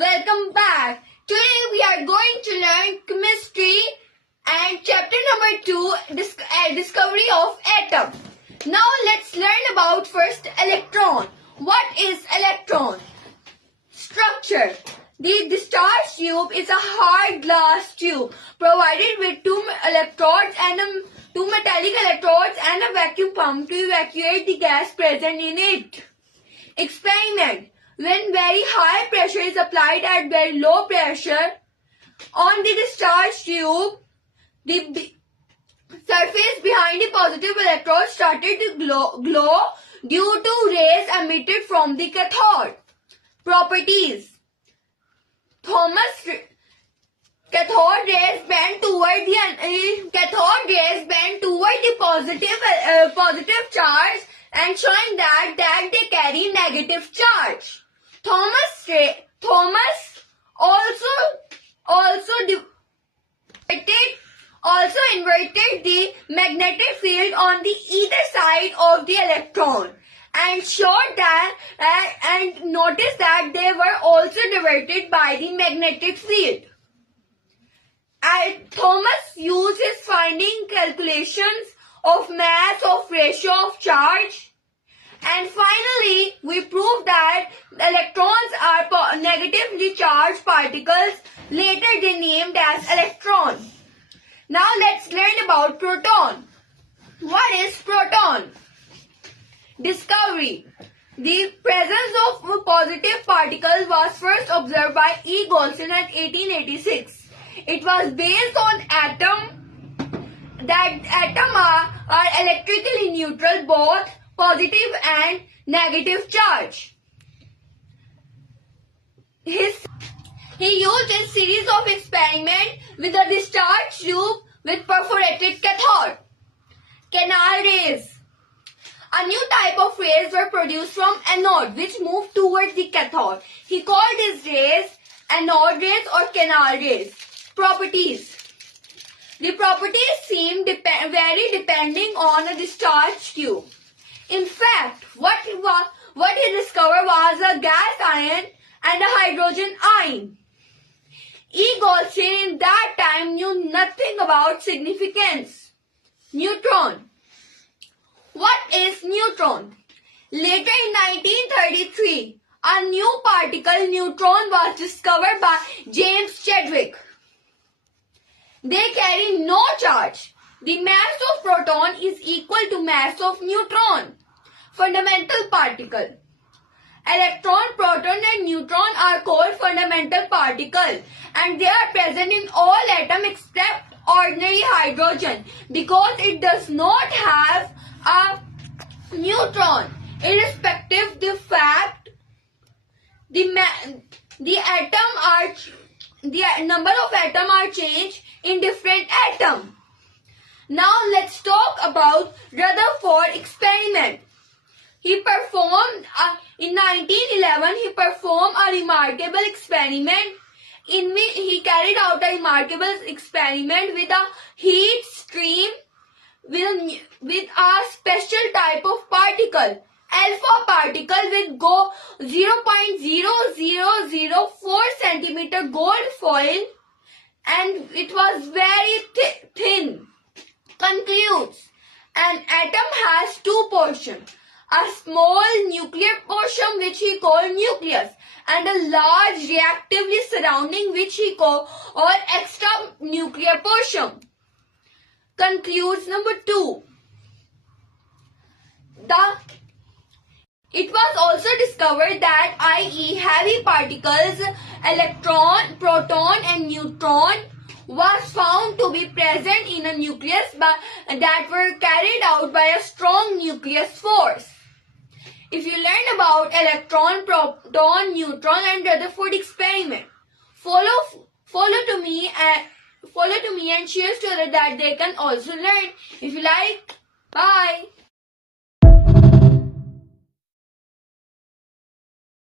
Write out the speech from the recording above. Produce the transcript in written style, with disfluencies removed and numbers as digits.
Welcome back. Today we are going to learn chemistry and chapter number 2, discovery of atom. Now let's learn about first electron. What is electron? Structure. The discharge tube is a hard glass tube provided with two metallic electrodes and a vacuum pump to evacuate the gas present in it. Experiment. When very high pressure is applied at very low pressure on the discharge tube, the surface behind the positive electrode started to glow due to rays emitted from the cathode. Properties. Cathode rays bend toward the positive charge and showing that they carry negative charge. Thomas also inverted the magnetic field on the either side of the electron and showed that and noticed that they were also diverted by the magnetic field. Thomas used his finding calculations of mass of ratio of charge. And finally, we proved that electrons are negatively charged particles, later they named as electrons. Now let's learn about proton. What is proton? Discovery. The presence of positive particles was first observed by E. Goldstone at 1886. It was based on atoms are electrically neutral, both positive and negative charge. He used a series of experiments with a discharge tube with perforated cathode. Canal rays. A new type of rays were produced from anode which moved towards the cathode. He called these rays anode rays or canal rays. Properties. The properties seem vary depending on a discharge tube. In fact, what he discovered was a gas ion and a hydrogen ion. E. Goldstone in that time knew nothing about significance. Neutron. What is neutron? Later in 1933, a new particle, neutron, was discovered by James Chadwick. They carry no charge. The mass of proton is equal to mass of neutron. Fundamental particle. Electron, proton and neutron are called fundamental particles and they are present in all atoms except ordinary hydrogen because it does not have a neutron. Irrespective of the fact, the number of atoms are changed in different atoms. Now let's talk about Rutherford experiment. In 1911, he performed a remarkable experiment in which he carried out a remarkable experiment with a heat stream with a special type of particle, alpha particle with 0.0004 centimeter gold foil, and it was very thin. Concludes, an atom has two portions, a small nuclear portion which he called nucleus and a large reactively surrounding which he called extra nuclear portion. Concludes number 2. It was also discovered that i.e. heavy particles, electron, proton and neutron was found to be present in a nucleus that were carried out by a strong nucleus force. If you learn about electron, proton, neutron and Rutherford experiment, follow to me and share so that they can also learn. If you like, bye.